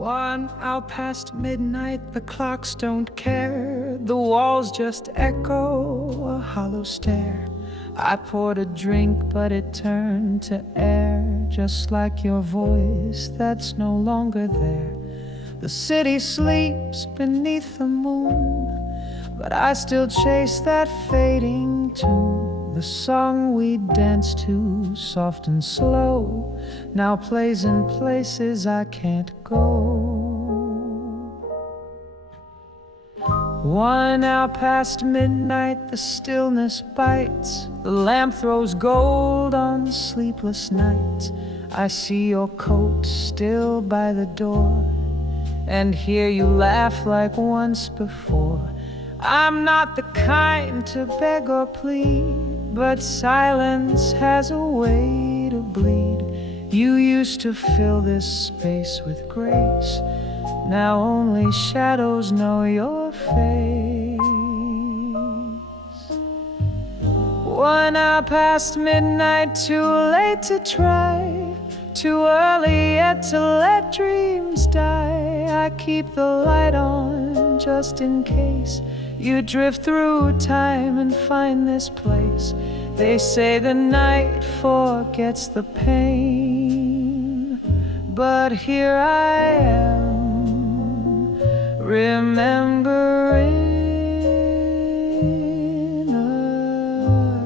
1 hour past midnight, the clocks don't care. The walls just echo a hollow stare. I poured a drink, but it turned to air, just like your voice that's no longer there. The city sleeps beneath the moon, but I still chase that fading tune. The song we danced to, soft and slow, now plays in places I can't go. 1 hour past midnight, the stillness bites. The lamp throws gold on sleepless nights. I see your coat still by the door, and hear you laugh like once before. I'm not the kind to beg or plead, but silence has a way to bleed. You used to fill this space with grace, now only shadows know your face. 1 hour past midnight, too late to try, too early yet to let dreams die. I keep the light on just in case you drift through time and find this place. They say the night forgets the pain, but here I am, remembering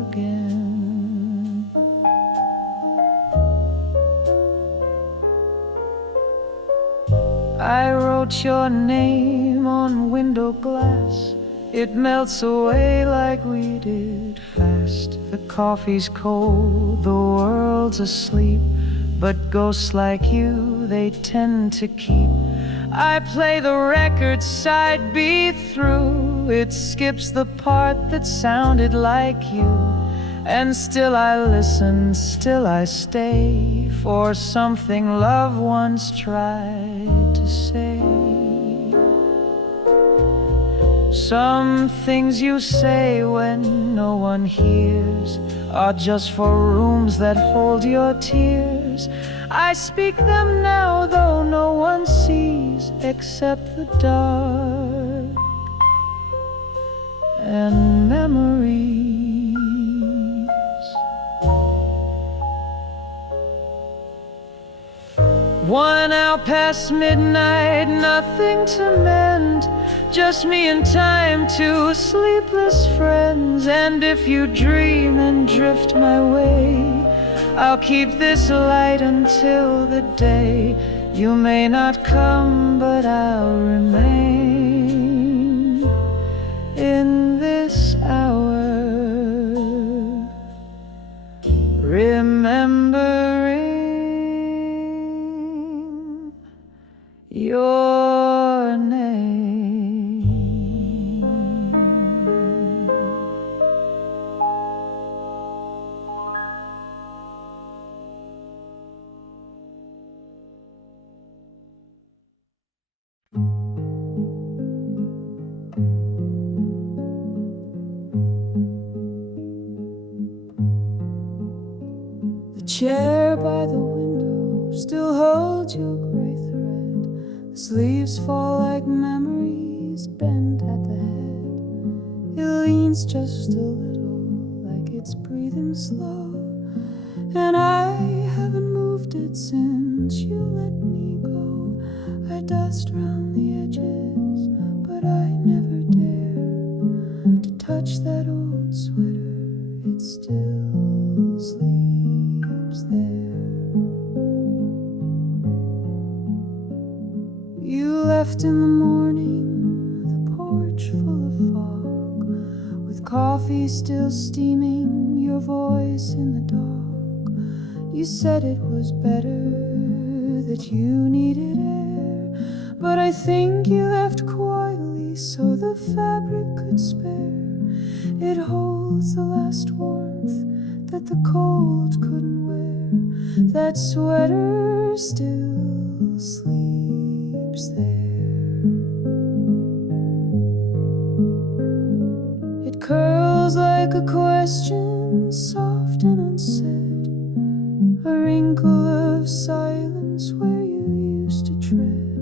again. I wrote your name on window glass. It melts away like we did fast. The coffee's cold, the world's asleep, but ghosts like you, they tend to keep. I play the record side B through. It skips the part that sounded like you. And still I listen, still I stay for something love once tried to say. Some things you say when no one hears are just for rooms that hold your tears. I speak them now, though no one sees except the dark and memories. 1 hour past midnight, nothing to mend, just me and time, two sleepless friends. And if you dream and drift my way, I'll keep this light until the day. You may not come, but I'll remain in this hour, remembering your name. The chair by the window still holds your gray thread. The sleeves fall like memories bent at the head. It leans just a little, like it's breathing slow. And I haven't moved it since you let me go. I dust round the edges, but I never dare to touch that old sweater. It still sleeps there. You left in the morning, the porch full of fog, with coffee still steaming, your voice in the dark. You said it was better, that you needed air, but I think you left quietly so the fabric could spare. It holds the last warmth that the cold couldn't wear. That sweater still sleeps there. It curls like a question, soft and unsaid, a wrinkle of silence where you used to tread.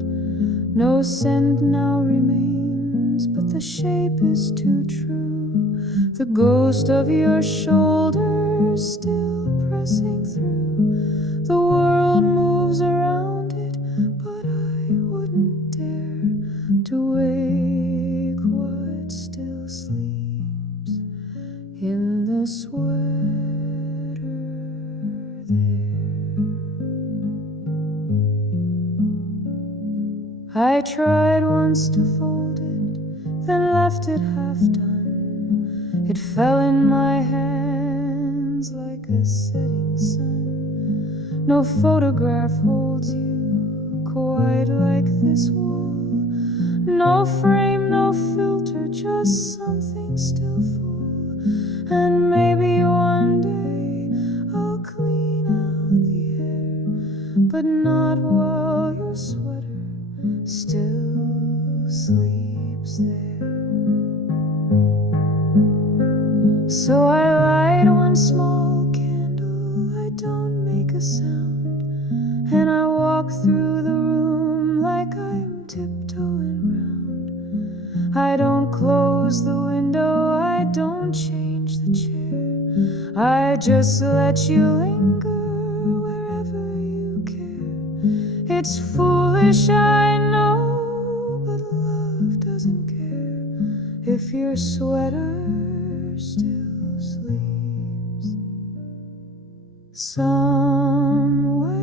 scent now remains, but the shape is too true. The ghost of your shoulders still pressing through. The world moves around it, but I wouldn't dare to wake what still sleeps in the sweater there. I tried once to fold it, then left it half done. It fell in my hands like a setting sun. No photograph holds you quite like this wool. No frame, no filter, just something still full. And maybe one day I'll clean out the air, but not while your sweater still sleeps there. So I light one small candle, I don't make a sound, and I walk through the room like I'm tiptoeing round. I don't close the window, I don't change the chair, I just let you linger wherever you care. It's foolish, I know, but love doesn't care if your sweater still sleeps somewhere.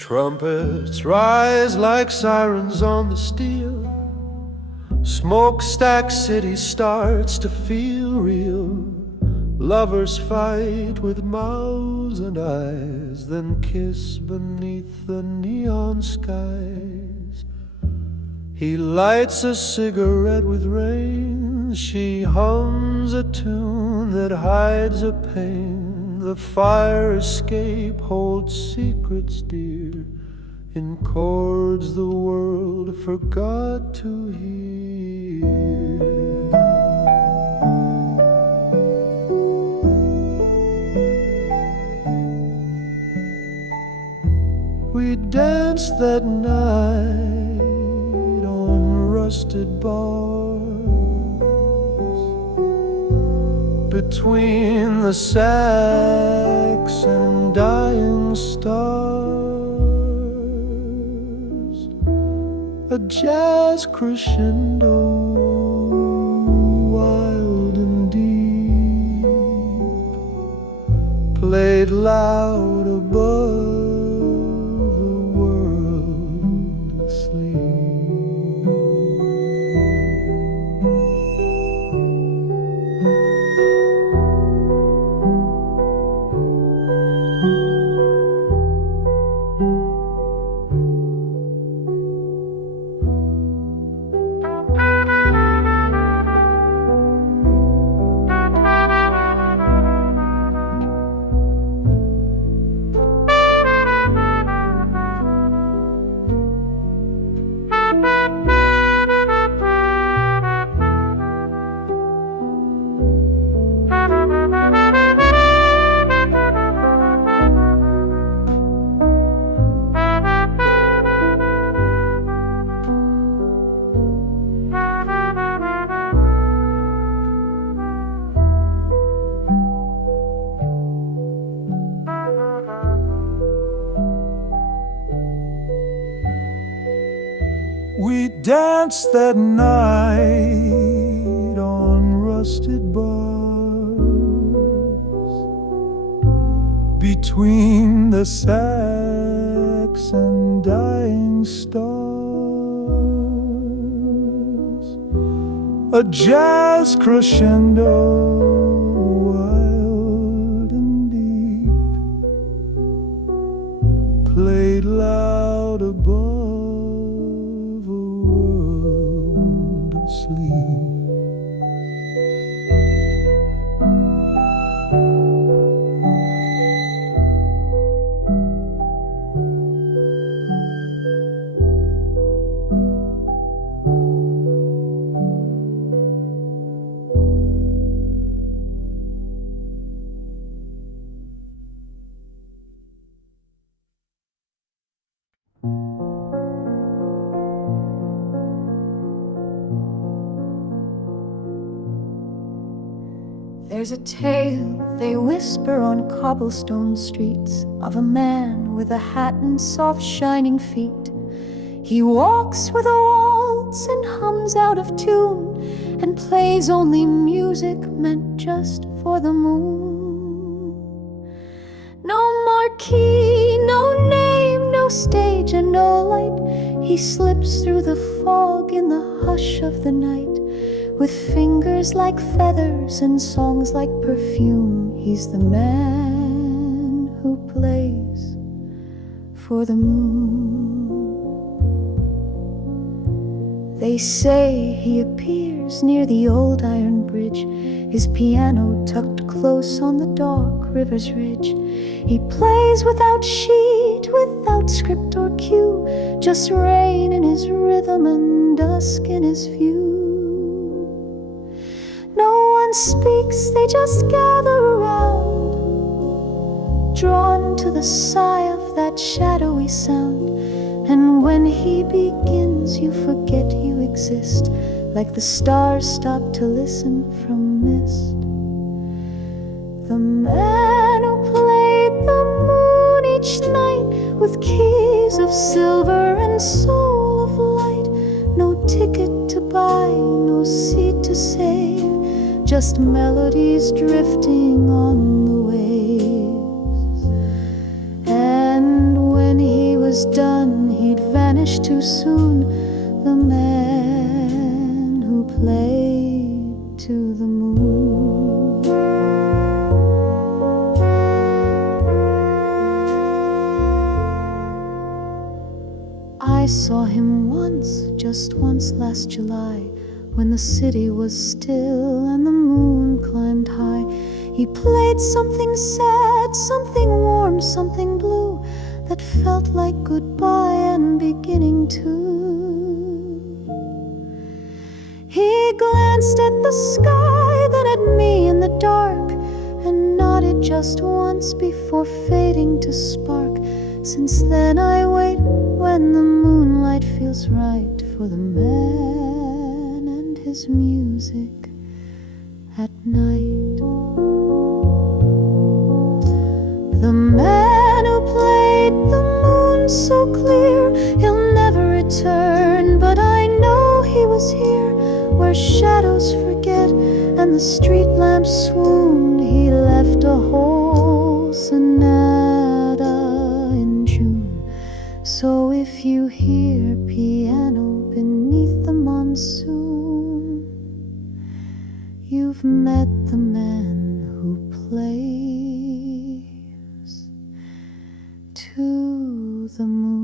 Trumpets rise like sirens on the steel. Smokestack city starts to feel real. Lovers fight with mouths and eyes, then kiss beneath the neon skies. He lights a cigarette with rain. She hums a tune that hides a pain. The fire escape holds secrets dear in chords the world forgot to hear. We danced that night on rusted bars between the sacks and dying stars. A jazz crescendo, wild and deep, played loud above the world asleep. We danced that night on rusted bars between the sacks and dying stars. A jazz crescendo, wild There's a tale they whisper on cobblestone streets of a man with a hat and soft shining feet. He walks with a waltz and hums out of tune and plays only music meant just for the moon. No marquee, no name, no stage and no light. He slips through the fog in the hush of the night. With fingers like feathers and songs like perfume, he's the man who plays for the moon. They say he appears near the old iron bridge, his piano tucked close on the dark river's ridge. He plays without sheet, without script or cue, just rain in his rhythm and dusk in his view. No one speaks, they just gather around, drawn to the sigh of that shadowy sound. And when he begins, you forget you exist, like the stars stop to listen from mist. The man who played the moon each night with keys of silver and soul of light. No ticket to buy, no seat to save, just melodies drifting on the waves. And when he was done, he'd vanish too soon, the man who played to the moon. I saw him once, just once last July, when the city was still and the moon climbed high. He played something sad, something warm, something blue, that felt like goodbye and beginning too. He glanced at the sky, then at me in the dark, and nodded just once before fading to spark. Since then I wait when the moonlight feels right for the man and his music at night. The man who played the moon so clear, he'll never return, but I know he was here, where shadows forget and the street lamps swoon. He left a whole sonata in June. So if you hear piano beneath the monsoon, you've met the man who plays to the moon.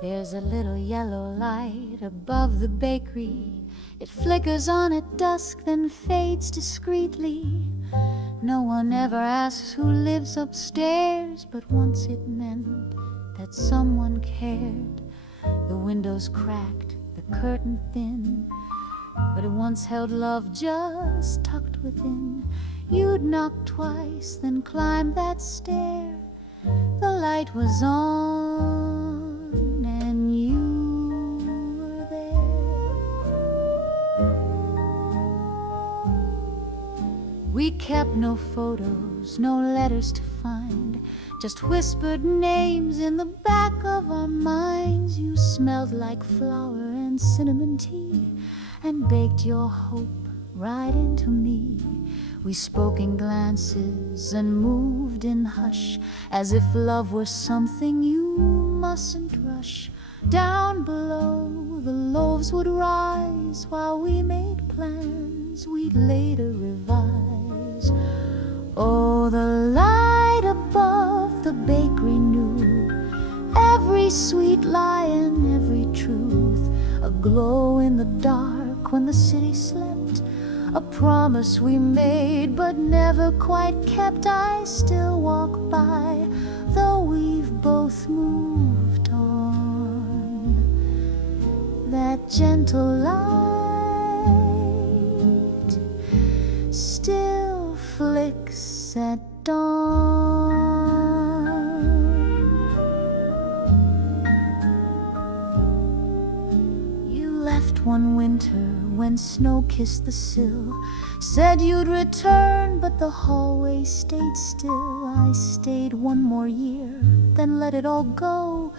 There's a little yellow light above the bakery. It flickers on at dusk, then fades discreetly. No one ever asks who lives upstairs, but once it meant that someone cared. The window's cracked, the curtain thin, but it once held love just tucked within. You'd knock twice, then climb that stair. The light was on, and you were there. We kept no photos, no letters to find, just whispered names in the back of our minds. You smelled like flour and cinnamon tea, and baked your hope right into me. We spoke in glances and moved in hush, as if love were something you mustn't rush. Down below, the loaves would rise while we made plans we'd later revise. Oh, the light above the bakery knew every sweet lie and every truth, aglow in the dark when the city slept, a promise we made but never quite kept. I still walk by, though we've both moved on. That gentle light still flicks at dawn. You left one winter when snow kissed the sill, said you'd return, but the hallway stayed still. I stayed one more year, then let it all go,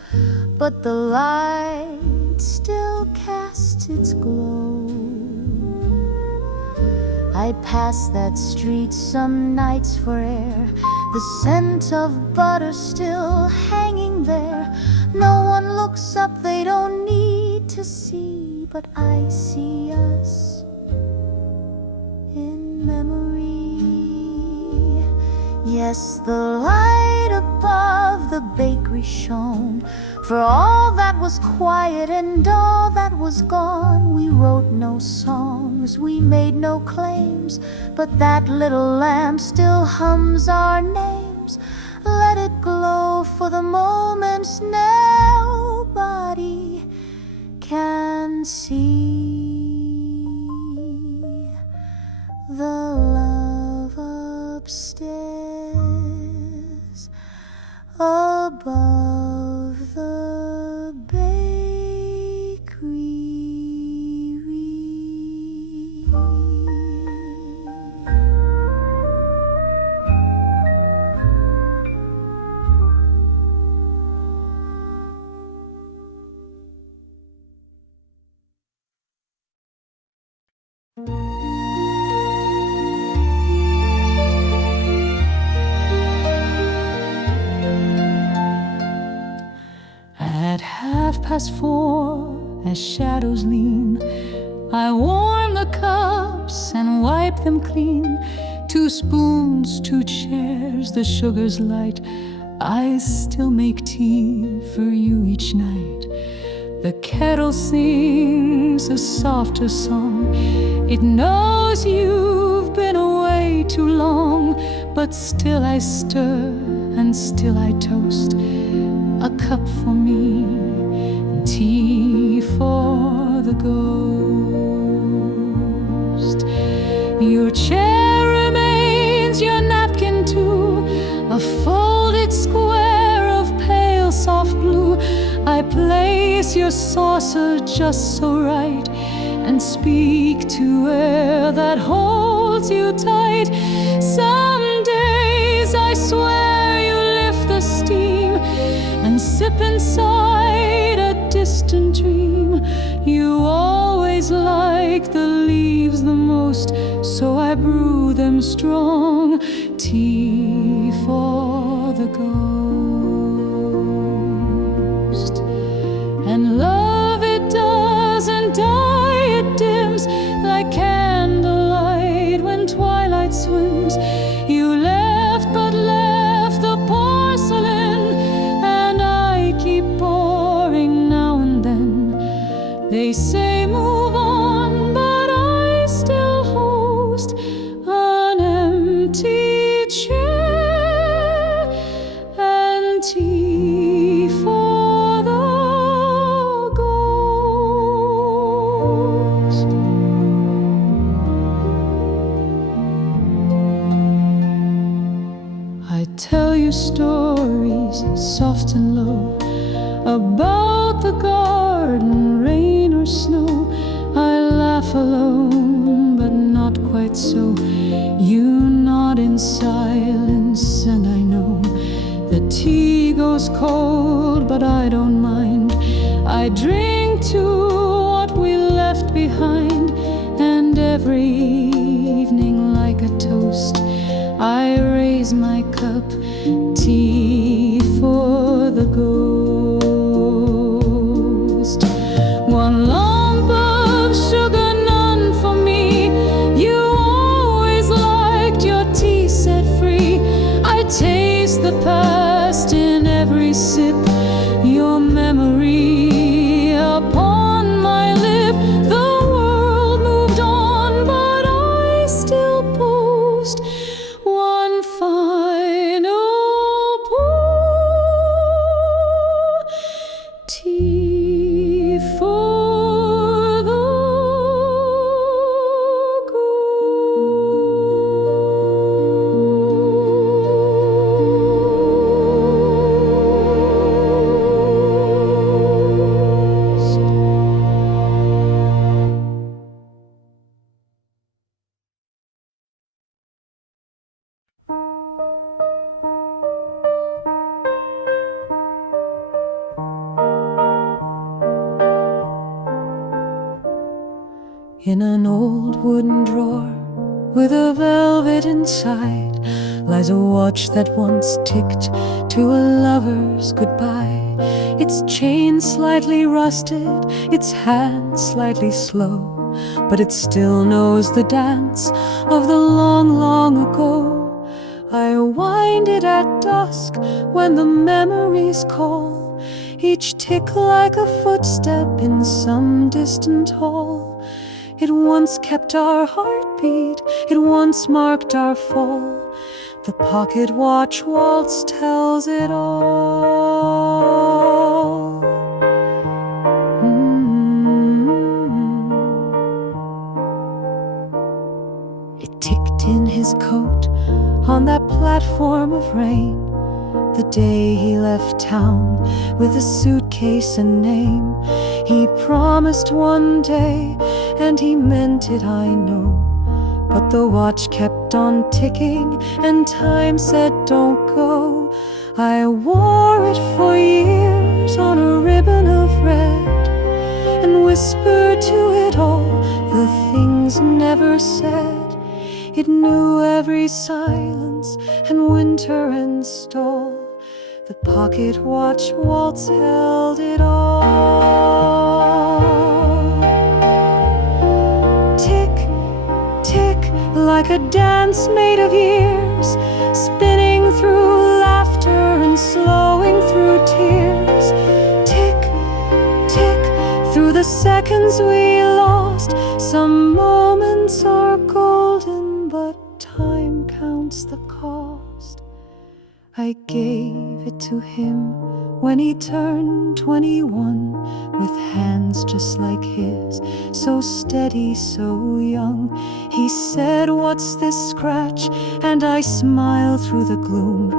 but the light still casts its glow. I pass that street some nights for air, the scent of butter still hanging there. No one looks up, they don't need to see, but I see us in memory. Yes, the light above the bakery shone, for all that was quiet and all that was gone. We wrote no songs, we made no claims, but that little lamp still hums our names. Let it glow for the moments nobody can see. The love upstairs above the bakery. At 4:30, as shadows lean, I warm the cups and wipe them clean. 2 spoons, 2 chairs, the sugar's light. I still make tea for you each night. The kettle sings a softer song. It knows you've been away too long, but still I stir and still I toast. A cup for me, and tea for the ghost. Your chair remains, your napkin too, a folded square of pale soft blue. I place your saucer just so right and speak to air that holds you tight. Some days I swear you lift the steam and sip inside a distant dream. You always like the leaves the most, so I brew them strong. Tea for the ghost. And love, it doesn't die, it dims like candlelight when twilight swims. You left, but left the porcelain, and I keep pouring now and then. They say move on, but I still host an empty chair and tea for the ghost. I tell you stories soft and low about the garden, rain or snow. I laugh alone, but not quite so. You nod in silence, and I know the tea goes cold, but I don't mind. I drink to what we left behind, and every evening like a toast, I raise my cup, tea for the ghost. One lump of sugar, none for me. You always liked your tea set free. I taste the past in every sip, your memory upon my lip. The world In an old wooden drawer with a velvet inside lies a watch that once ticked to a lover's goodbye. Its chain slightly rusted, its hand slightly slow, but it still knows the dance of the long, long ago. I wind it at dusk when the memories call, each tick like a footstep in some distant hall. It once kept our heartbeat, it once marked our fall. The pocket watch waltz tells it all. It ticked in his coat on that platform of rain, the day he left town with a suitcase and name. He promised one day, and he meant it, I know. But the watch kept on ticking, and time said don't go. I wore it for years on a ribbon of red, and whispered to it all the things never said. It knew every silence and winter and stall. The pocket watch waltz held it all. Tick, tick, like a dance made of years, spinning through laughter and slowing through tears. Tick, tick, through the seconds we lost. Some moments are golden, but time counts the cost. I gave it to him when he turned 21, with hands just like his, so steady, so young. He said, "What's this scratch?" And I smiled through the gloom.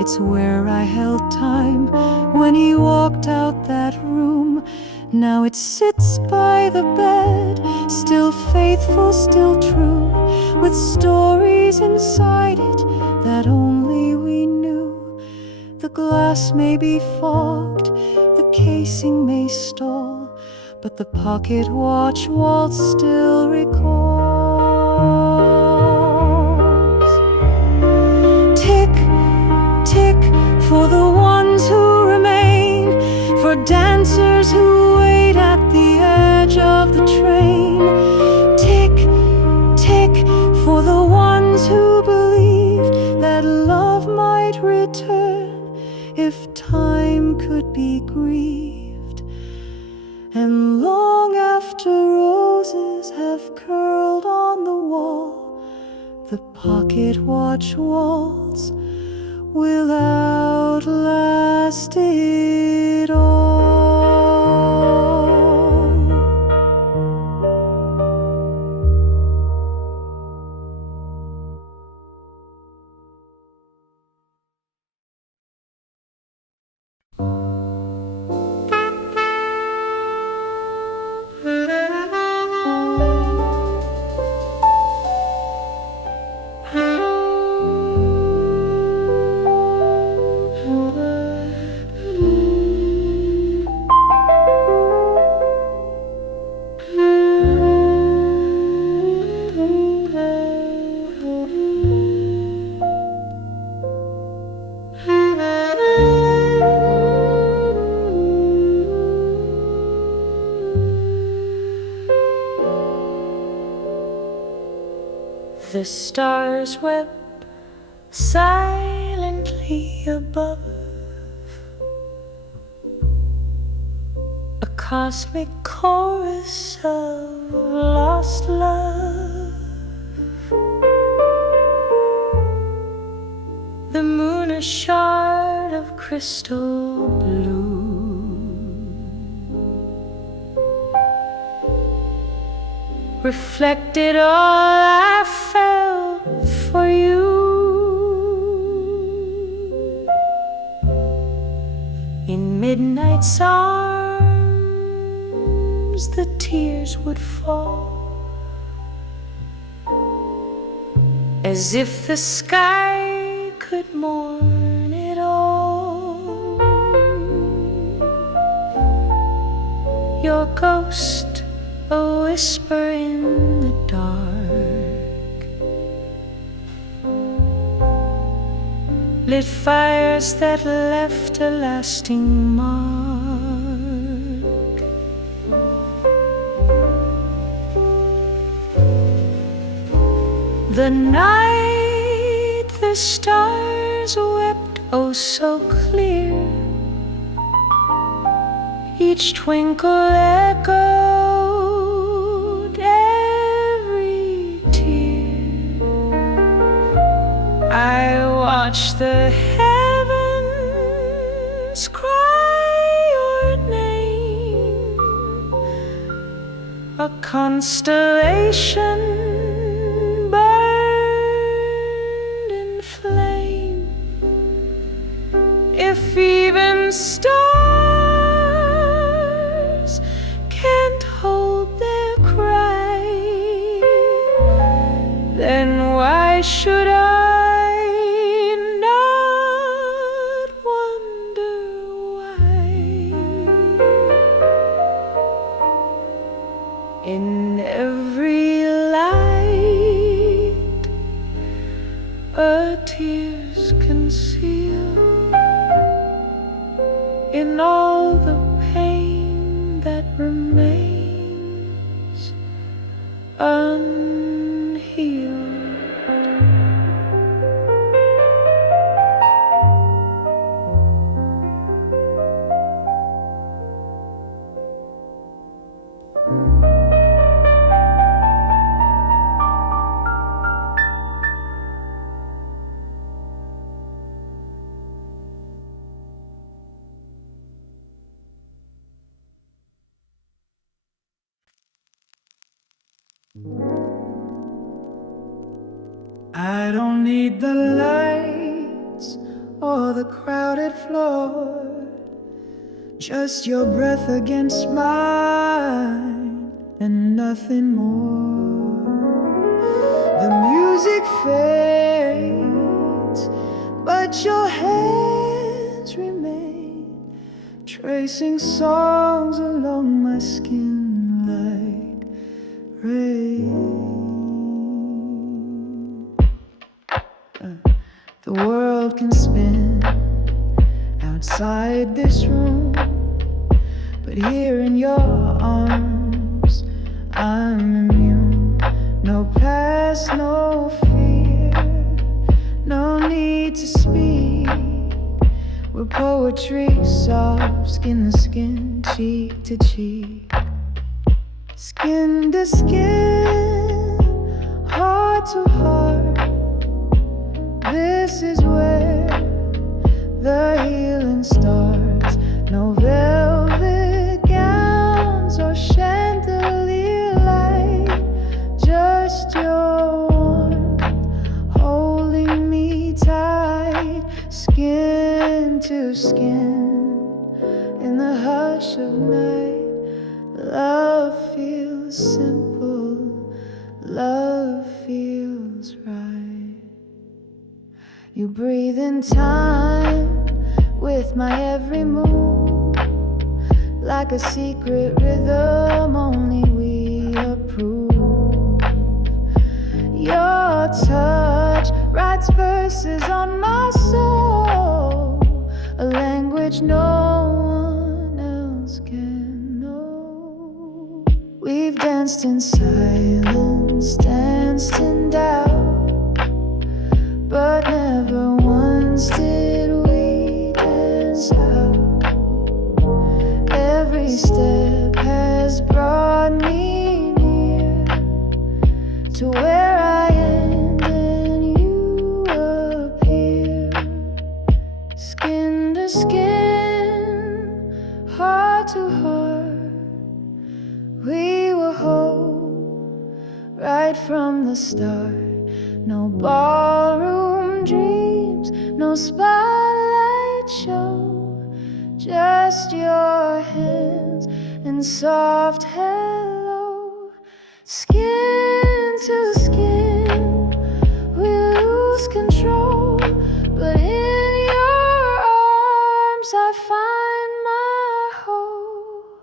It's where I held time when he walked out that room. Now it sits by the bed, still faithful, still true, with stories inside it that only we knew. The glass may be fogged, the casing may stall, but the pocket watch waltz still recalls. Tick, tick, for the ones who remain, for dancers who wait at the edge of the train. Tick, tick, for the ones who believed that love might return if time could be grieved. And long after roses have curled on the wall, the pocket watch waltz will outlast it all. The stars wept silently above, a cosmic chorus of lost love. The moon a shard of crystal blue, reflected all I felt for you. In midnight's arms the tears would fall, as if the sky could mourn it all. Your ghost a whisper in the dark, lit fires that left a lasting mark. The night the stars wept, oh so clear, each twinkle echoed every tear. I watched the heavens cry your name, a constellation burned in flame. If even stars can't hold their cry, then why should I not wonder why? In every light a tear's concealed, in all the pain that remains unhealed. I don't need the lights or the crowded floor, just your breath against mine and nothing more. The music fades, but your hands remain, tracing songs along my skin like rain. The world can spin outside this room, but here in your arms I'm immune. No past, no fear, no need to speak. We're poetry, soft, skin to skin, cheek to cheek. Skin to skin, heart to heart. This is where the healing starts. No velvet gowns or chandelier light, just your warmth holding me tight. Skin to skin, in the hush of night. Love feels simple, love feels right. You breathe in time with my every move, like a secret rhythm only we approve. Your touch writes verses on my soul, a language no one else can know. We've danced in silence, danced in doubt, but never once did we dance out. Every step has brought me near to where I end and you appear. Skin to skin, heart to heart, we were whole right from the start. No ballroom dreams, no spotlight show, just your hands and soft hello. Skin to skin, we lose control, but in your arms I find my hope.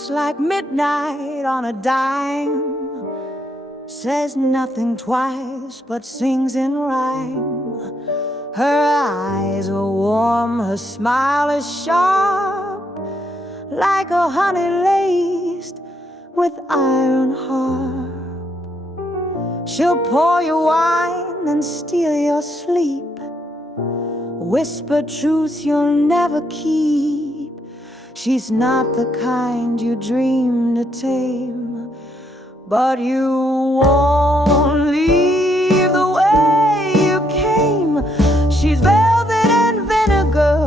looks like midnight on a dime, says nothing twice but sings in rhyme. Her eyes are warm, her smile is sharp, like a honey laced with iron harp. She'll pour you wine and steal your sleep, whisper truths you'll never keep. She's not the kind you dream to tame, but you won't leave the way you came. She's velvet and vinegar,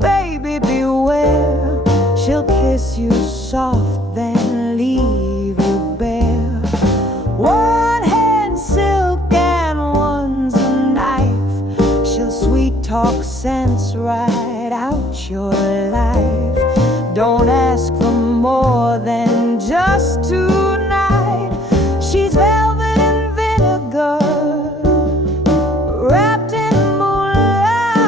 baby beware. She'll kiss you soft, then leave you bare. One hand silk and one's a knife. She'll sweet talk sense right out your life. Don't ask for more than just tonight. She's velvet and vinegar, wrapped in moonlight.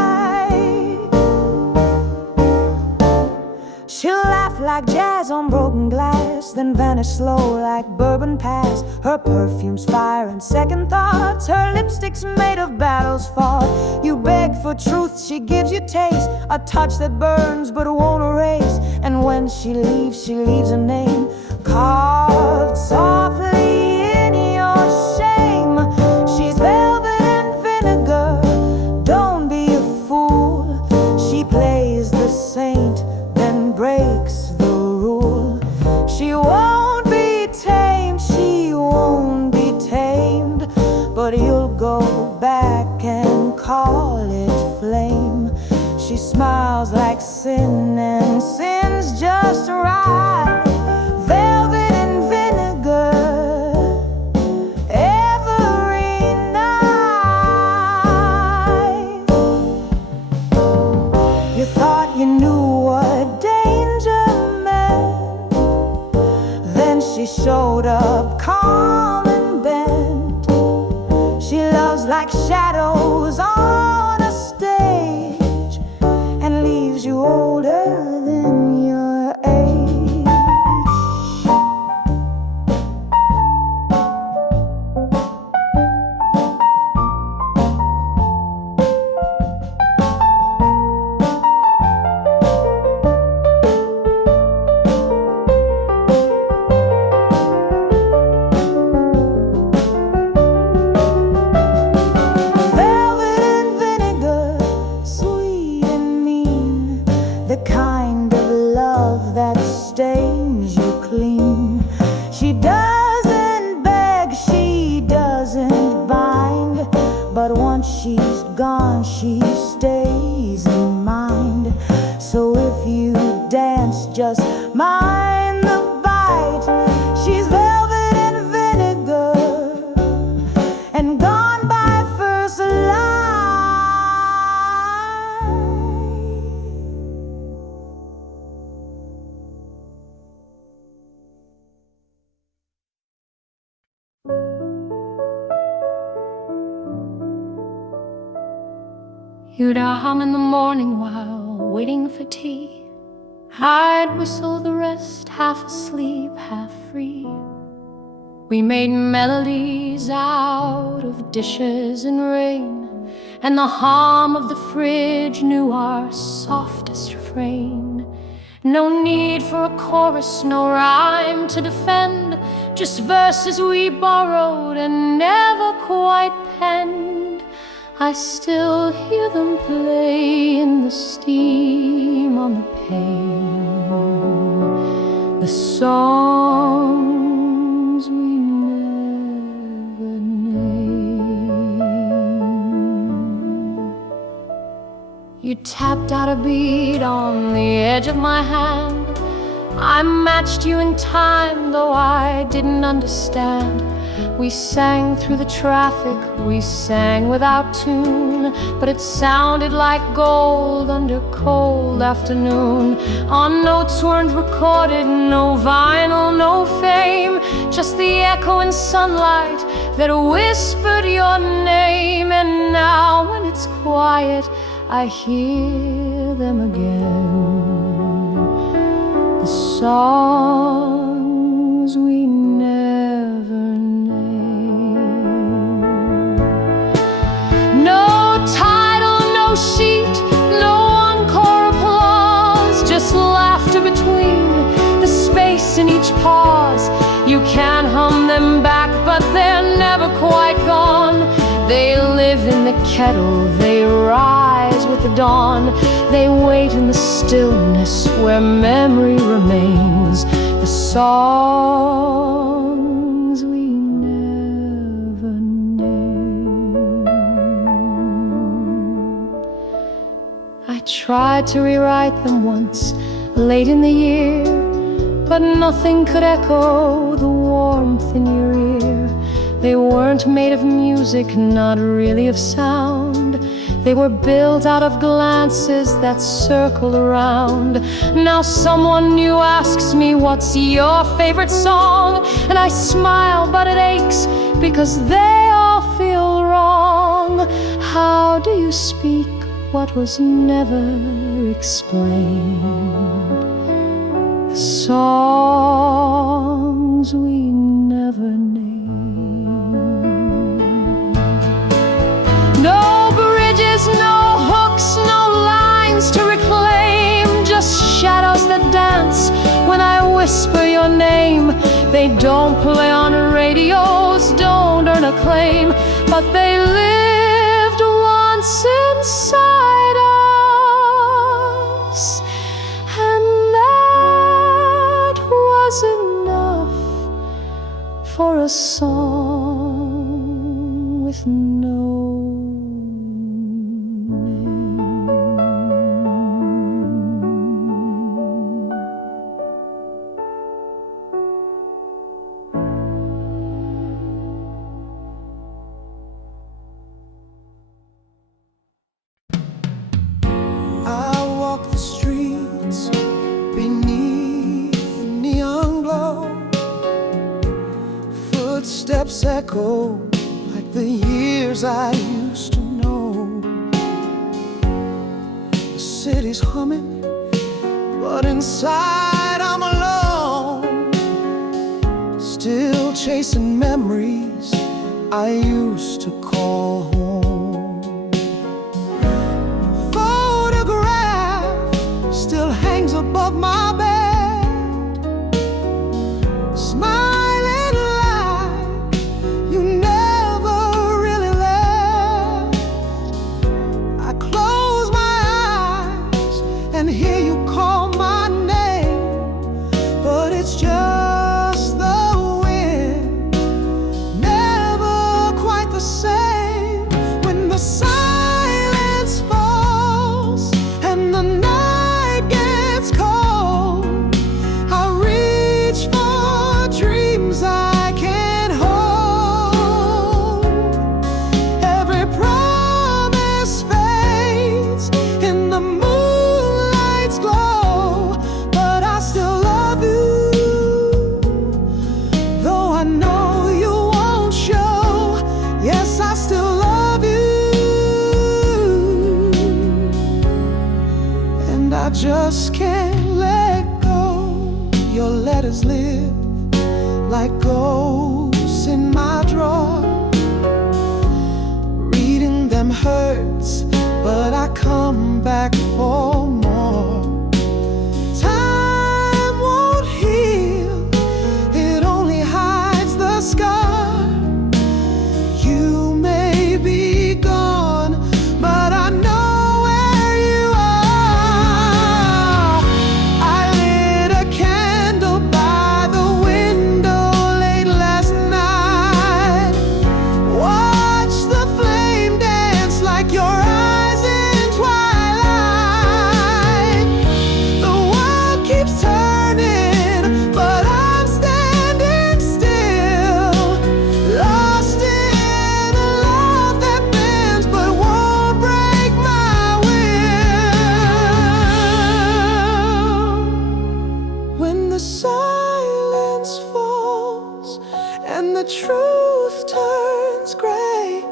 She'll laugh like jazz on broken glass, then vanish slow like bourbon past. Her perfume's fire and second thoughts, her lipstick's made of battles fought. You beg for truth, she gives you taste, a touch that burns but won't erase. And when she leaves a name carved softly in your shame. She's velvet and vinegar, don't be a fool. She plays the saint, then breaks the rule. She won't be tamed, she won't be tamed, but you'll go back and call it flame. She smiles like sin and sin's just right. Velvet and vinegar, every night. You thought you knew what danger meant, then she showed up calm and bent. She loves like shadows on a stage, and leaves you older than your age. Velvet and vinegar, sweet and mean, the kind of love that stains you clean. She doesn't beg, she doesn't bind, but once she's gone, she stays in mind. So if you dance, just mind the bite. She's velvet and vinegar, and gone by first light. You'd hum in the morning while waiting for tea. I'd whistle the rest, half asleep, half free. We made melodies out of dishes and rain, and the hum of the fridge knew our softest refrain. No need for a chorus, no rhyme to defend, just verses we borrowed and never quite penned. I still hear them play in the steam on the pane, the songs we never named. You tapped out a beat on the edge of my hand. I matched you in time, though I didn't understand. We sang through the traffic, we sang without tune, but it sounded like gold under cold afternoon. Our notes weren't recorded, no vinyl, no fame, just the echo in sunlight that whispered your name. And now when it's quiet, I hear them again, the song You can hum them back, but they're never quite gone. They live in the kettle, they rise with the dawn. They wait in the stillness where memory remains. The songs we never name. I tried to rewrite them once, late in the year, but nothing could echo the warmth in your ear. They weren't made of music, not really of sound. They were built out of glances that circled around. Now someone new asks me, what's your favorite song? And I smile, but it aches, because they all feel wrong. How do you speak what was never explained? The songs we never named. No bridges, no hooks, no lines to reclaim, just shadows that dance when I whisper your name. They don't play on radios, don't earn acclaim, but they lived once inside us, and that was enough for a song with no the streets beneath the neon glow. Footsteps echo like the years I used to know. The city's humming, but inside I'm alone, still chasing memories I used to call home. Above my bed, smiling like you never really left. I close my eyes and hear you call my name, but it's just the wind, never quite the same. When the silence falls and the night cold, I reach for dreams I can't hold. Every promise fades in the moonlight's glow, but I still love you, though I know you won't show. Yes, I still love you, and I just can't let go. Your letters live like ghosts in my drawer. Reading them hurts, but I come back for more. Time won't heal, it only hides the scar. You may be gone, but I know the truth turns gray,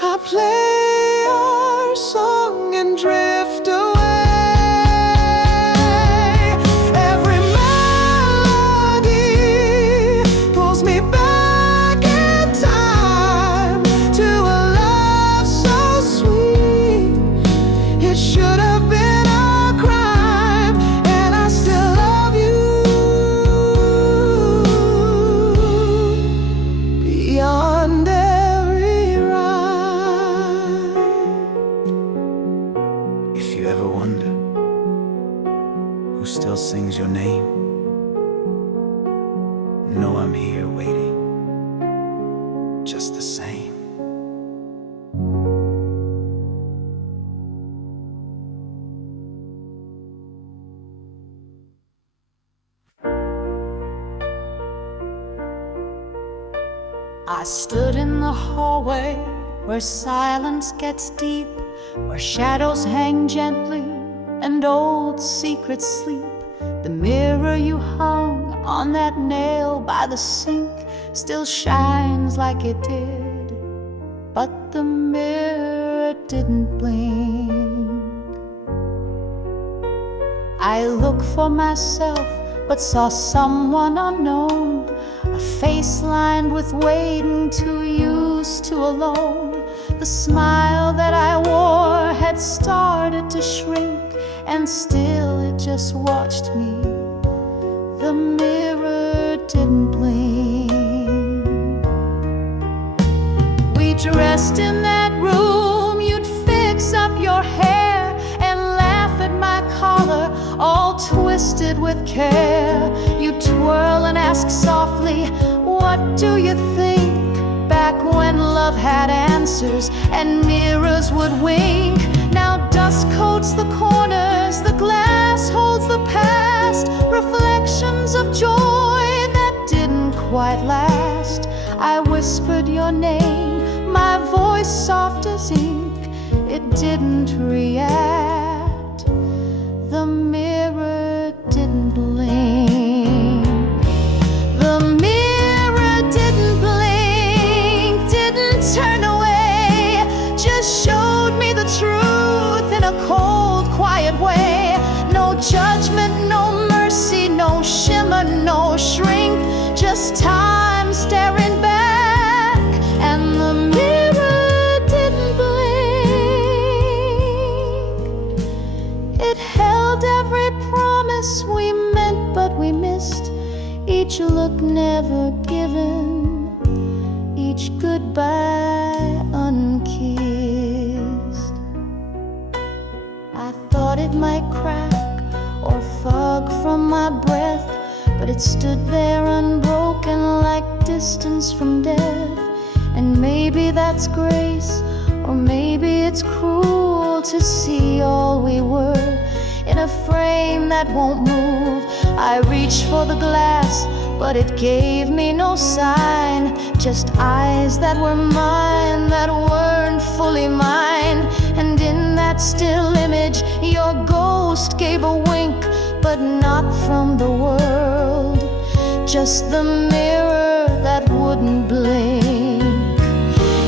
I play our song and drift away. Every melody pulls me back in time to a love so sweet. It should have been a crime, and I still love you. ever wonder who still sings your name? Know I'm here waiting, just the same. I stood in the hallway where silence gets deep, where shadows hang gently and old secrets sleep. The mirror you hung on that nail by the sink still shines like it did, but the mirror didn't blink. I looked for myself but saw someone unknown, a face lined with waiting, too used to alone. The smile that I wore had started to shrink, and still it just watched me. The mirror didn't blink. We dressed in that room, you'd fix up your hair and laugh at my collar, all twisted with care. You'd twirl and ask softly, what do you think? Back when love had answers and mirrors would wink. Now dust coats the corners, the glass holds the past, reflections of joy that didn't quite last. I whispered your name, my voice soft as ink, it didn't react. The mirror didn't blink. The mirror didn't blink, didn't turn away, just showed me the truth in a cold, quiet way. No judgment, no mercy, no shimmer, no shrink, just time staring back, and the mirror didn't blink. It held every promise we meant but we missed, each look never given, each goodbye unkissed. I thought it might crack or fog from my breath, but it stood there unbroken like distance from death. And maybe that's grace, or maybe it's cruel to see all we were in a frame that won't move. I reached for the glass, but it gave me no sign, just eyes that were mine, that weren't fully mine. And in that still image, your ghost gave a wink, but not from the world, just the mirror that wouldn't blink.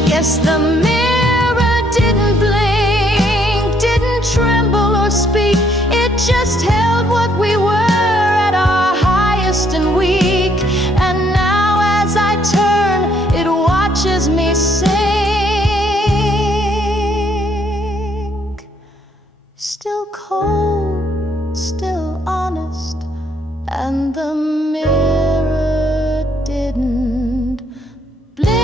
Yes, the mirror didn't blink, didn't tremble or speak, it just held what we were at our highest and weak. And now as I turn, it watches me sink. Still cold, still honest, and the mirror didn't blink.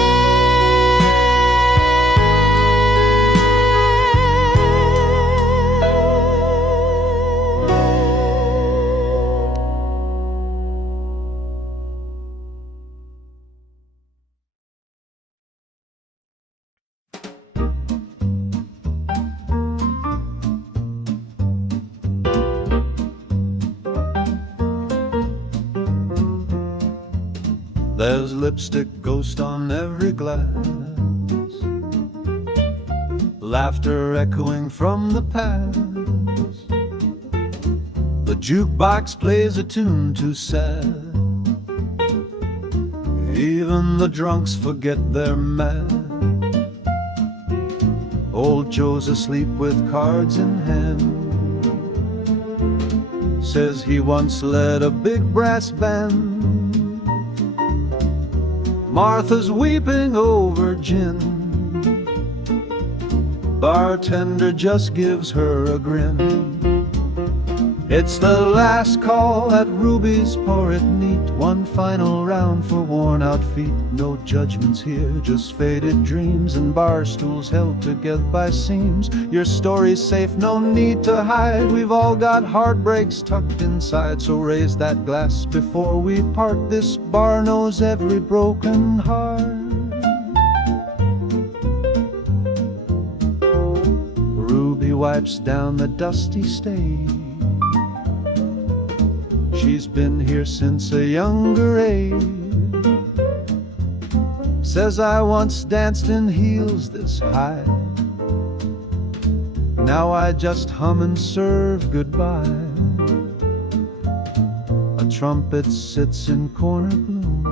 There's lipstick ghost on every glass, laughter echoing from the past. The jukebox plays a tune too sad, even the drunks forget they're mad. Old Joe's asleep with cards in hand, says he once led a big brass band. Martha's weeping over gin, bartender just gives her a grin. It's the last call at Ruby's, pour it neat. One final round for worn out feet. No judgments here, just faded dreams and bar stools held together by seams. Your story's safe, no need to hide. We've all got heartbreaks tucked inside. So raise that glass before we part. This bar knows every broken heart. Ruby wipes down the dusty stage. She's been here since a younger age. Says I once danced in heels this high. Now I just hum and serve goodbye. A trumpet sits in corner gloom.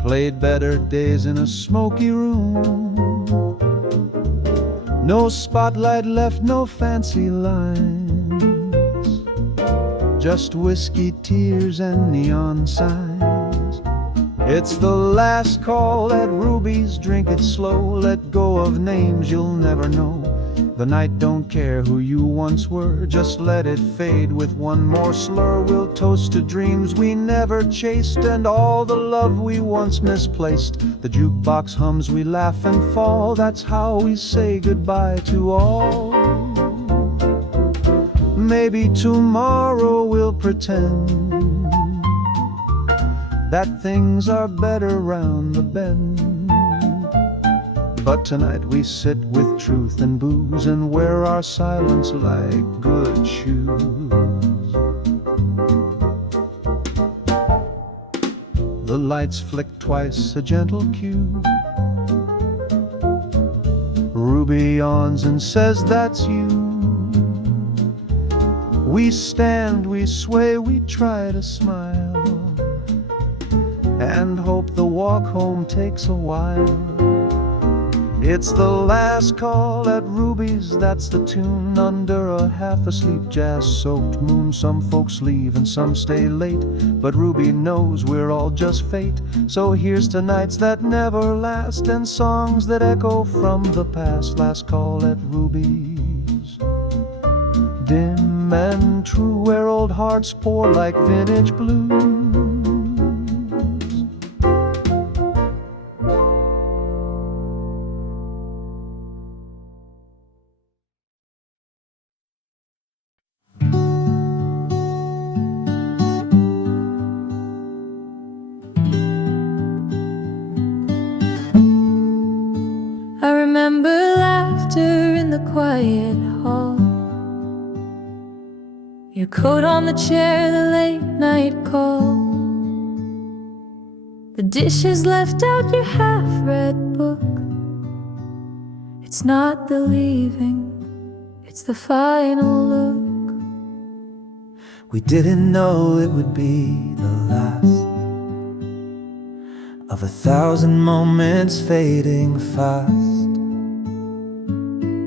Played better days in a smoky room. No spotlight left, no fancy lines. Just whiskey, tears, and neon signs. It's the last call at Ruby's, drink it slow. Let go of names you'll never know. The night don't care who you once were. Just let it fade with one more slur. We'll toast to dreams we never chased, and all the love we once misplaced. The jukebox hums, we laugh and fall. That's how we say goodbye to all. Maybe tomorrow we'll pretend that things are better round the bend. But tonight we sit with truth and booze and wear our silence like good shoes. The lights flick twice, a gentle cue. Ruby yawns and says, "That's you." We stand, we sway, we try to smile, and hope the walk home takes a while. It's the last call at Ruby's, that's the tune. Under a half-asleep jazz-soaked moon, some folks leave and some stay late, but Ruby knows we're all just fate. So here's to nights that never last, and songs that echo from the past. Last call at Ruby's, dim and true, where old hearts pour like vintage blues. I remember laughter in the quiet hall, your coat on the chair, the late night call, the dishes left out, your half-read book. It's not the leaving, it's the final look. We didn't know it would be the last of 1,000 moments fading fast.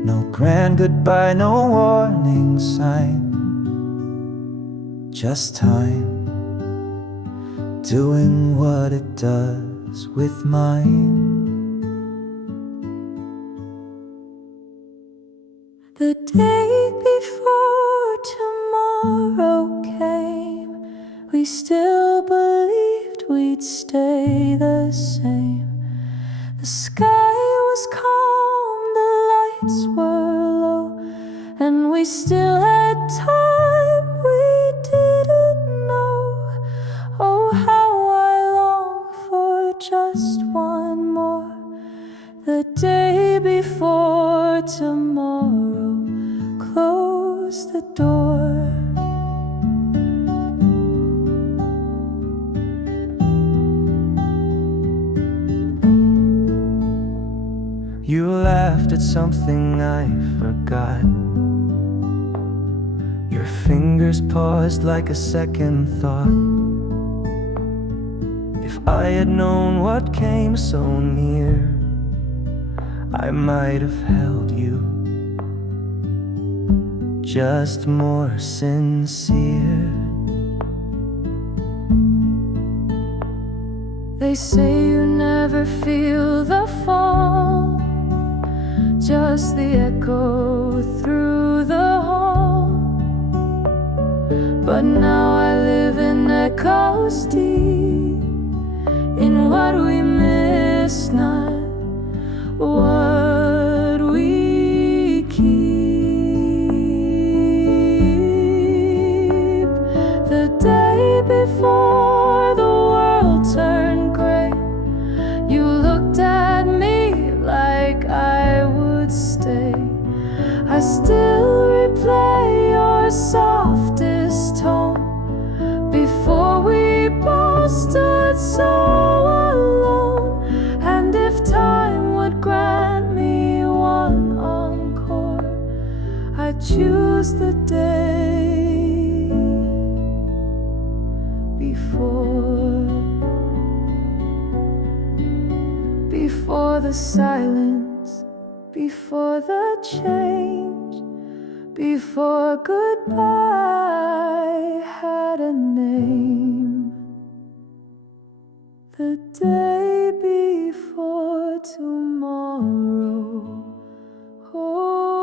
No grand goodbye, no warning sign, just time doing what it does with mine. The day before tomorrow came, we still believed we'd stay the same. The sky was calm, the lights were low, and we still had time we didn't know. Oh, how I long for just one more. The day before tomorrow, close the door. You laughed at something I forgot. Your fingers paused like a second thought. If I had known what came so near, I might have held you just more sincere. They say you never feel the fall, just the echo through the hall. But now I live in echoes deep, in what we miss, not what we keep. The day before the world turned gray, you looked at me like I would stay. I still replay your softest tone before we both stood so alone. And if time would grant me one encore, I'd choose the day before the silence, before the change, before goodbye had a name. The day before tomorrow, okay.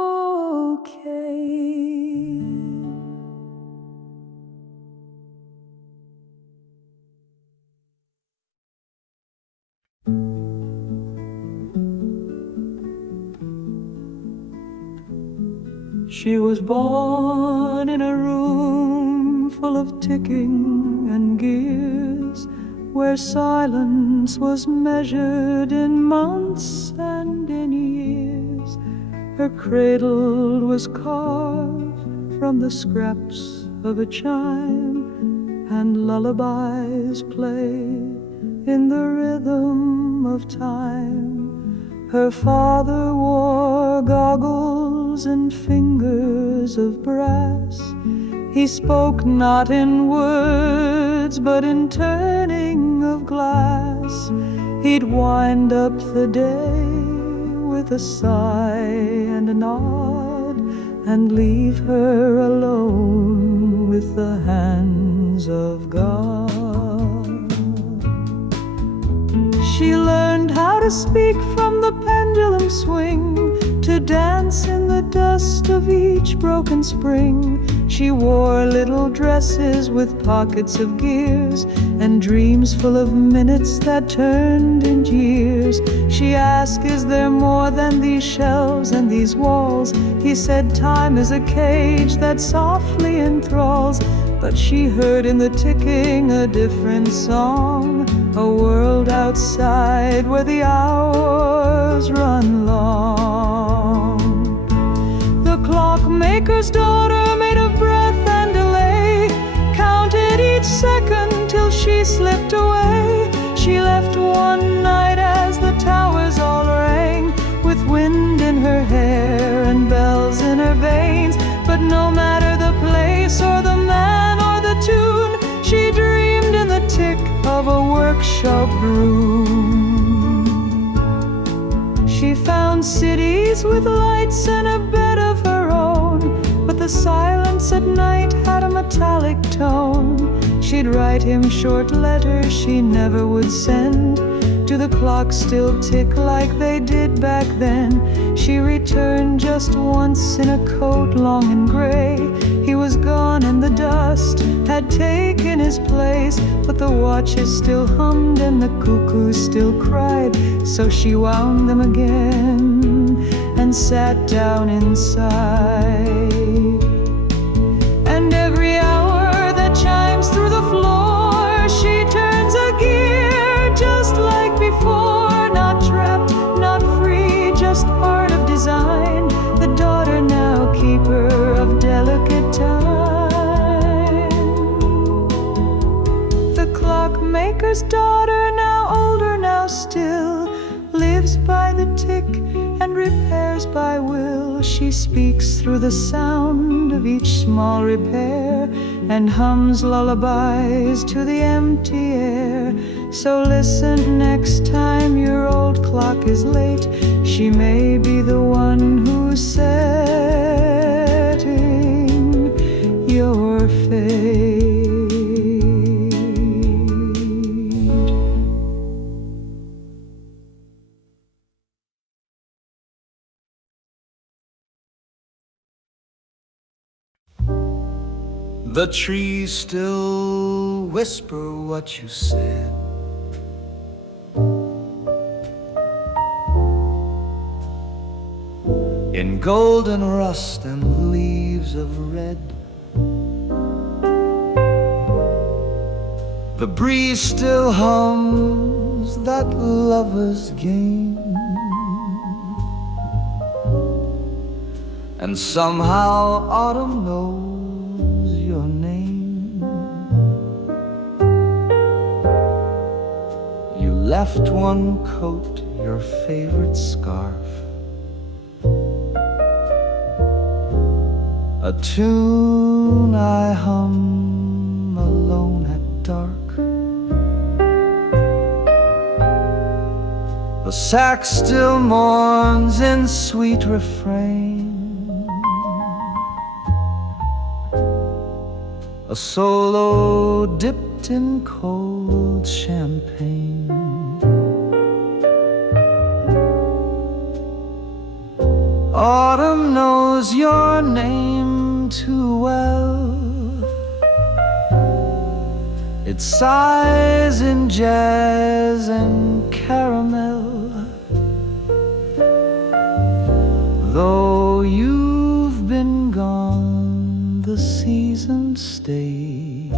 She was born in a room full of ticking and gears, where silence was measured in months and in years. Her cradle was carved from the scraps of a chime, and lullabies played in the rhythm of time. Her father wore goggles and fingers of brass. He spoke not in words, but in turning of glass. He'd wind up the day with a sigh and a nod, and leave her alone with the hands of God. She learned how to speak from the pendulum swing, to dance in the dust of each broken spring. She wore little dresses with pockets of gears, and dreams full of minutes that turned into years. She asked, is there more than these shelves and these walls? He said, time is a cage that softly enthralls. But she heard in the ticking a different song, a world outside where the hours run long. The clockmaker's daughter, made of breath and delay, counted each second till she slipped away. She left one night as the towers all rang, with wind in her hair and bells in her veins. But no matter the place or the man or the tune, she dreamed in the tick of a workshop broom. She found cities with lights and a bed of her own, but the silence at night had a metallic tone. She'd write him short letters she never would send. Do the clocks still tick like they did back then? She returned just once in a coat long and gray. He was gone and the dust had taken his place, but the watches still hummed and the cuckoo still cried. So she wound them again and sat down inside. And every hour that chimes through the floor, she turns a gear just like before. Not trapped, not free, just part of design. The daughter now keeper of delicate time. The clockmaker's daughter, now older, now still, lives by the tick and repairs by will. She speaks through the sound of each small repair, and hums lullabies to the empty air. So listen next time your old clock is late. She may be the one who's setting your fate. The trees still whisper what you said. In golden rust and leaves of red. The breeze still hums that lover's game. And somehow autumn knows your name. You left one coat, your favorite scarf, a tune I hum alone at dark. The sax still mourns in sweet refrain, a solo dipped in cold champagne. Autumn knows your name too well. It sighs in jazz and caramel. Though you've been gone, the season stays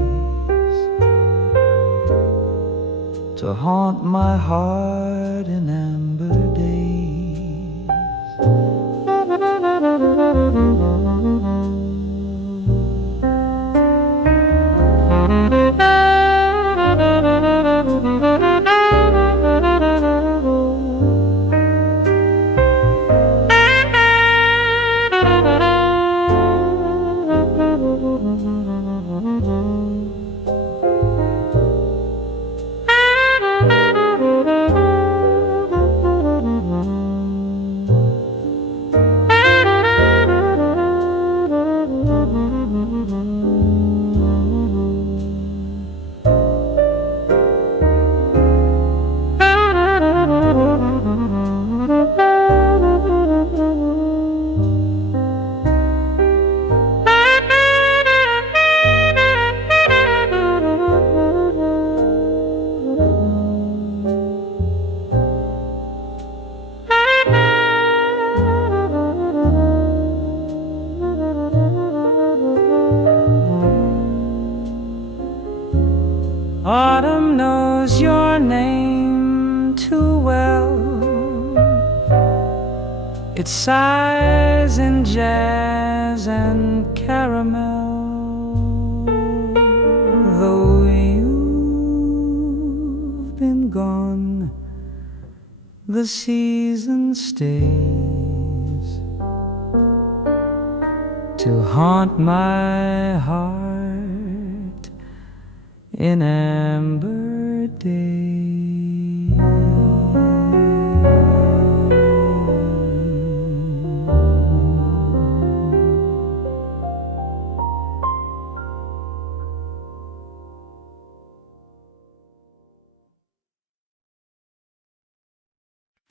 to haunt my heart in amber days. Autumn knows your name too well. It sighs in jazz and caramel. Though you've been gone, the season stays to haunt my heart in amber days.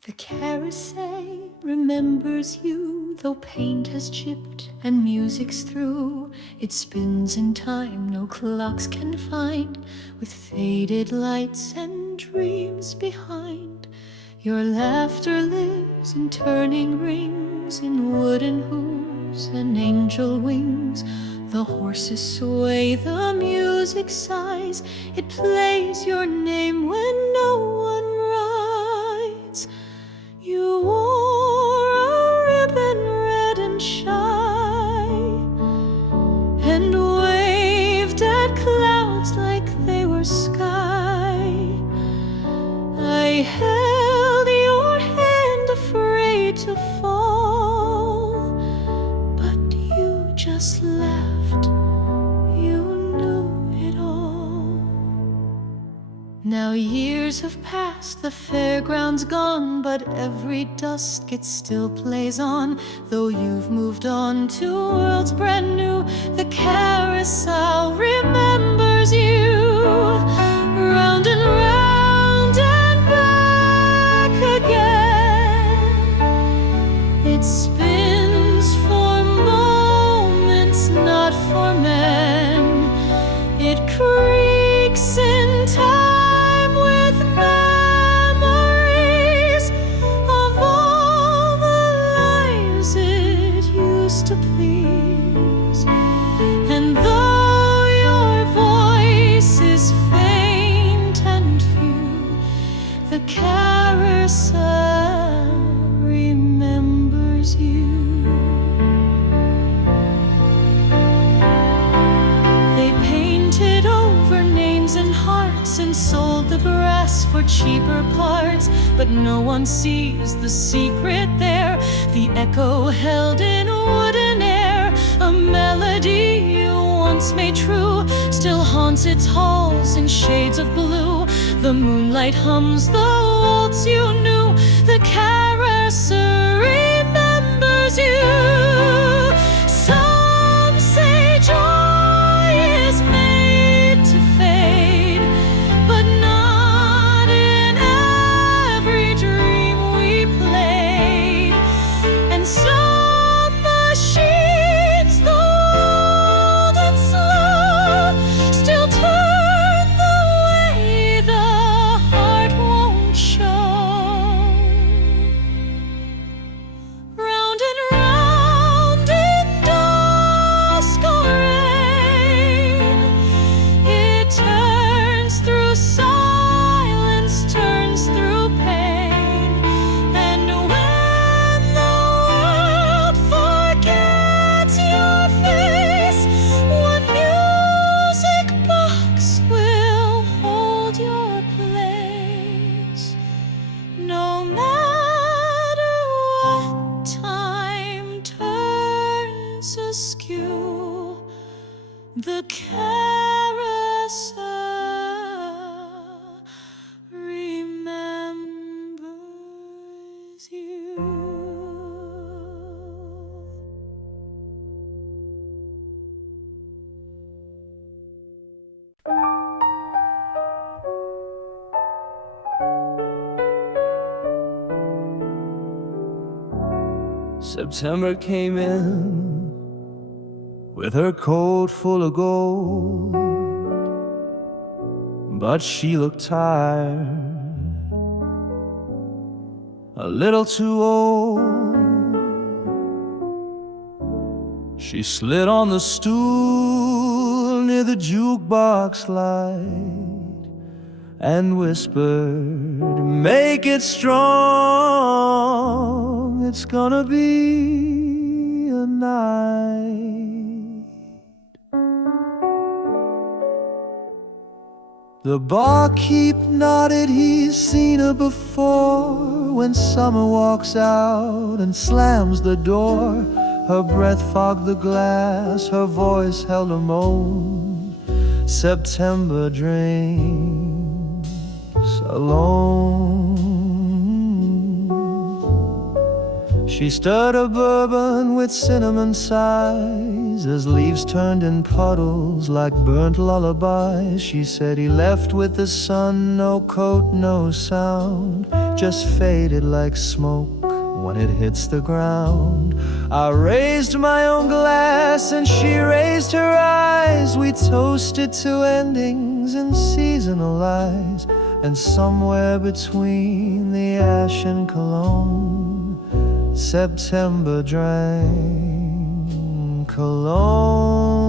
The carousel remembers you, though paint has chipped and music's through. It spins in time no clocks can find, with faded lights and dreams behind. Your laughter lives in turning rings, in wooden hooves and angel wings. The horses sway, the music sighs, it plays your name when no one rides. You wore a ribbon red and shy, and waved at clouds like they were sky. I held your hand, afraid to fall, but you just laughed, you knew it all. Now years have passed, the fairground's gone, but every dusk it still plays on. Though you've moved on to worlds brand new, the carousel remembers you. Round and round and back again, it spins for moments, not for men. the brass for cheaper parts, but no one sees the secret there. The echo held in wooden air, a melody once made true, still haunts its halls in shades of blue. The moonlight hums the waltz you knew, the caresser remembers you. Some say joy is made to fade, but not in every dream we played. And some machines, though old and slow, still turn the way the heart won't show. Round and round in dusk or rain, it turns through silence, turns through pain. And when the world forgets your face, one music box will hold your place. No matter what time turns askew, the carousel remembers you. September came in with her coat full of gold, but she looked tired, a little too old. She slid on the stool near the jukebox light and whispered, "Make it strong, it's gonna be a night." The barkeep nodded, he's seen her before. When summer walks out and slams the door, her breath fogged the glass, her voice held a moan. September drinks alone. She stirred a bourbon with cinnamon sighs as leaves turned in puddles like burnt lullabies. She said he left with the sun, no coat, no sound, just faded like smoke when it hits the ground. I raised my own glass and she raised her eyes. We toasted to endings and seasonal lies, and somewhere between the ash and cologne, September drank alone.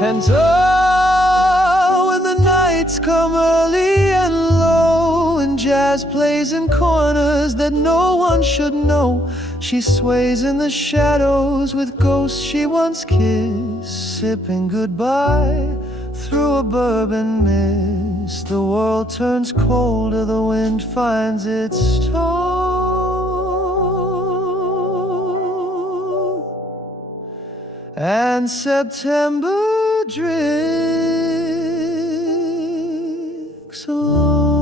And oh, when the nights come early and low, and jazz plays in corners that no one should know, she sways in the shadows with ghosts she once kissed, sipping goodbye through a bourbon mist. The world turns colder, the wind finds its toe, and September drinks alone.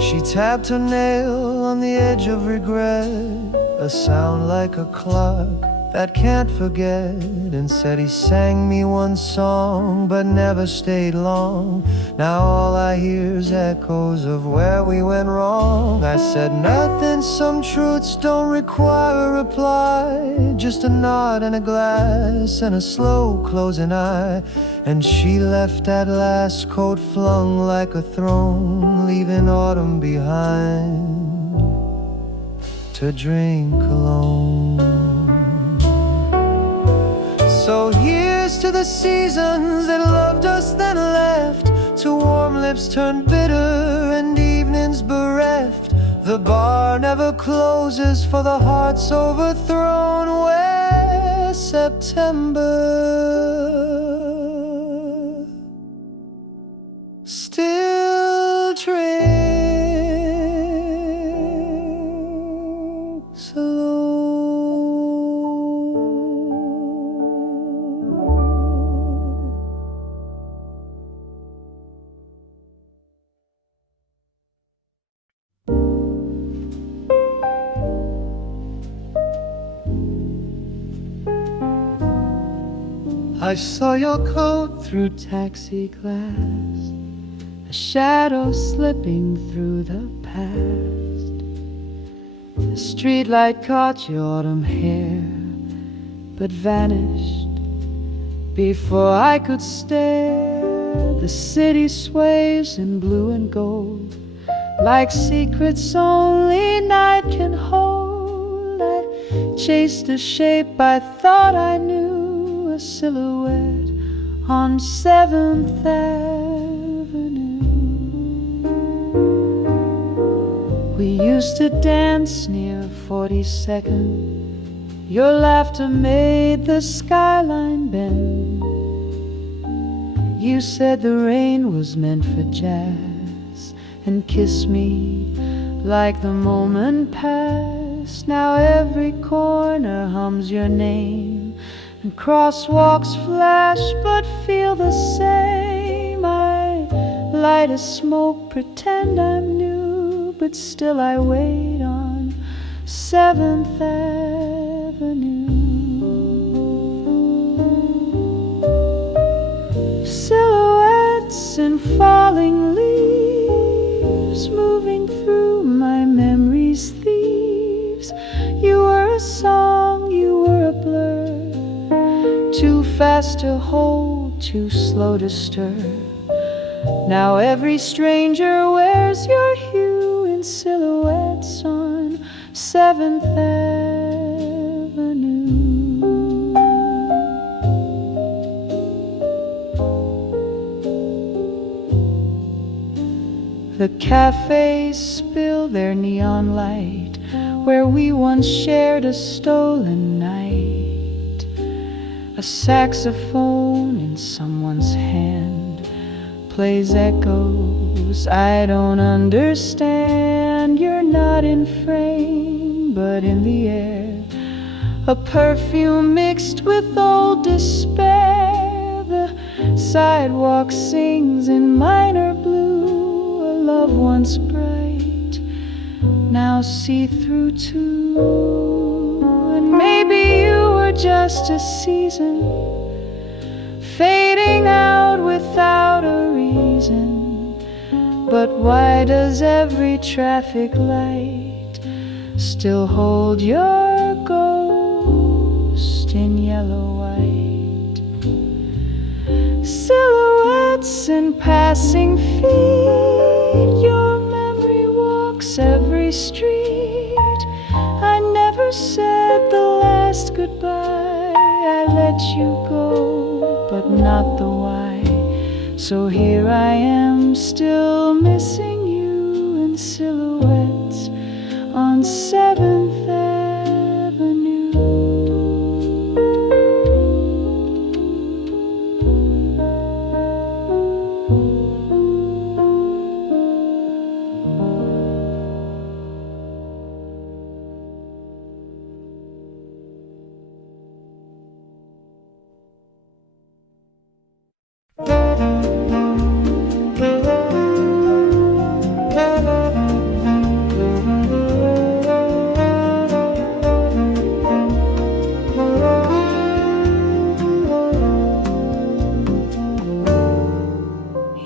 She tapped her nail on the edge of regret, a sound like a clock that can't forget, and said he sang me one song but never stayed long. Now all I hear's echoes of where we went wrong. I said nothing, some truths don't require a reply, just a nod and a glass and a slow closing eye. And she left at last, coat flung like a throne, leaving autumn behind to drink alone. So here's to the seasons that loved us then left, to warm lips turned bitter and evenings bereft. The bar never closes for the hearts overthrown, where September slow. I saw your coat through taxi glass, a shadow slipping through the past. The streetlight caught your autumn hair, but vanished before I could stare. The city sways in blue and gold, like secrets only night can hold. I chased a shape I thought I knew, a silhouette on 7th Avenue. We used to dance near 42nd. Your laughter made the skyline bend. You said the rain was meant for jazz, and kissed me like the moment passed. Now every corner hums your name, and crosswalks flash but feel the same. I light a smoke, pretend I'm new, but still I wait on 7th Avenue. Silhouettes in falling leaves, moving through my memory's thieves. You were a song, you were a blur, too fast to hold, too slow to stir. Now every stranger wears your hue in silhouettes on 7th Avenue. The cafes spill their neon light where we once shared a stolen night. A saxophone in someone's hand plays echoes I don't understand. You're not in frame, but in the air, a perfume mixed with old despair. The sidewalk sings in minor blue, a love once bright, now see-through too. And maybe you were just a season, fading out without a reason. But why does every traffic light still hold your ghost in yellow white? Silhouettes in passing feet, your memory walks every street. I never said the last goodbye, I let you go, but not the why. So here I am, still missing you in silhouettes on 7th Avenue.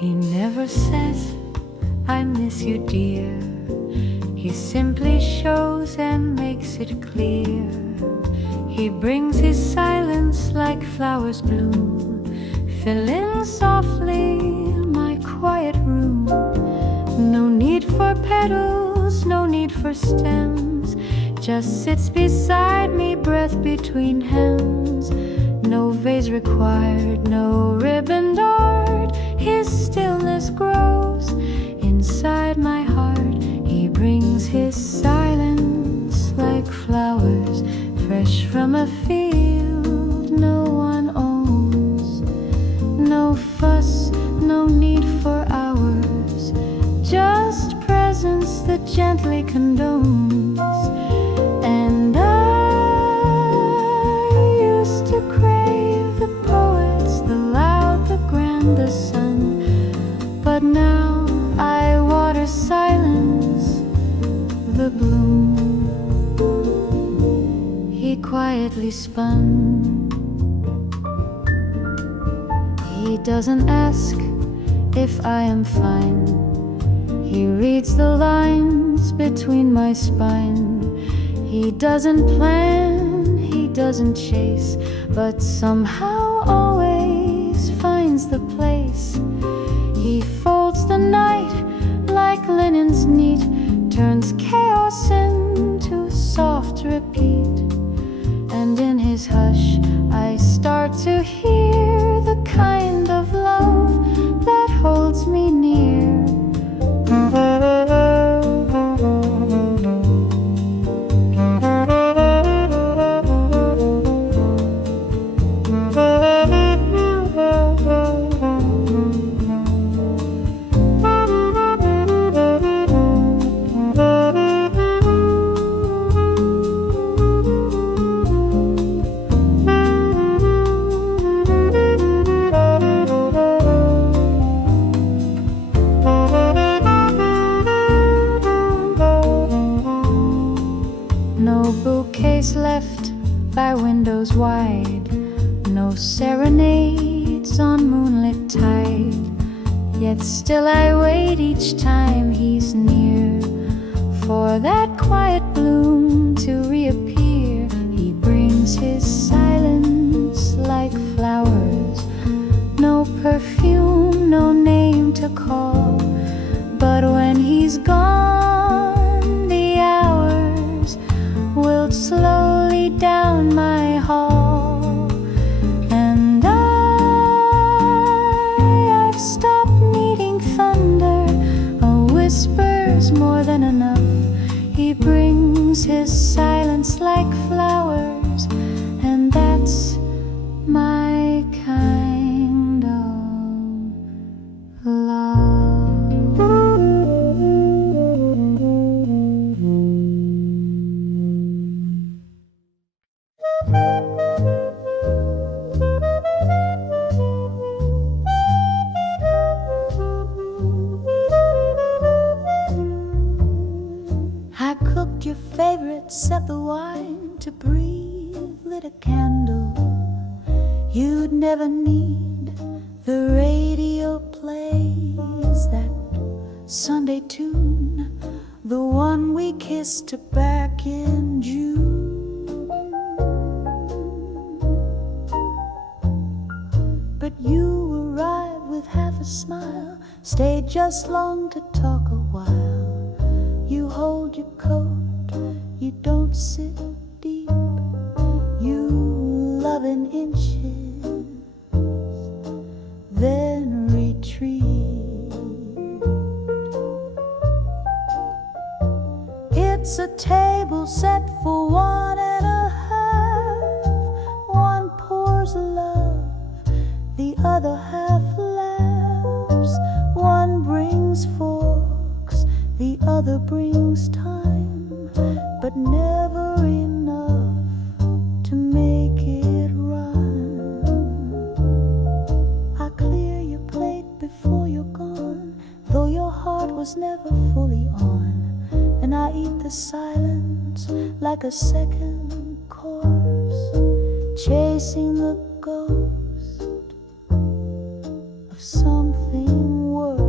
He never says, I miss you, dear. He simply shows and makes it clear. He brings his silence like flowers bloom, filling softly my quiet room. No need for petals, no need for stems, just sits beside me, breath between hands. No vase required, no ribboned art. His stillness grows inside my heart. He brings his silence like flowers, fresh from a field no one owns. No fuss, no need for hours, just presence that gently condones. quietly spun. He doesn't ask if I am fine. He reads the lines between my spine. He doesn't plan, he doesn't chase, but somehow always finds the place. He folds the night like linens neat, turns chaos into soft repeat. And in his hush I start to hear the kind of love that holds me near. No bouquets left by windows wide, no serenades on moonlit tide. Yet still I wait each time he's near, for that quiet bloom to reappear. He brings his silence like flowers, no perfume, no name to call. But when he's gone, the hours wilt slowly down my hall, and I've stopped needing thunder. A whisper's more than enough. He brings his silence like flowers, and that's my kind of love. I cooked your favorite, set the wine to breathe, lit a candle. You'd never need the radio plays that Sunday tune, the one we kissed back in June. But you arrived with half a smile, stayed just long to talk a while. You hold your coat, you don't sit deep, you love in inches, then retreat. It's a table set for one and a half. One pours love, the other half laughs. One brings forks, the other brings time, but never enough to make it run. I clear your plate before you're gone, though your heart was never fully on. And I eat the silence like a second course, chasing the ghost of something worse.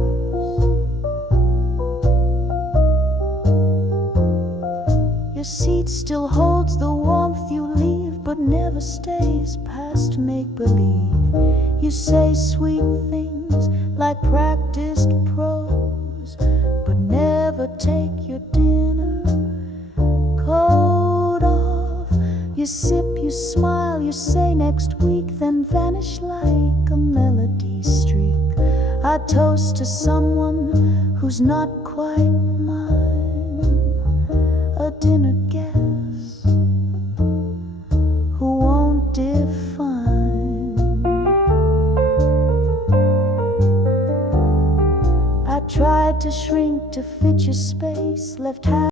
Your seat still holds the warmth you leave, but never stays past make-believe. You say sweet things like practiced prose, but never take your dinner coat off. You sip, you smile, you say next week, then vanish like a melody streak. I toast to someone who's not quite mine, a dinner guest who won't define. I tried to shrink to fit your space, left half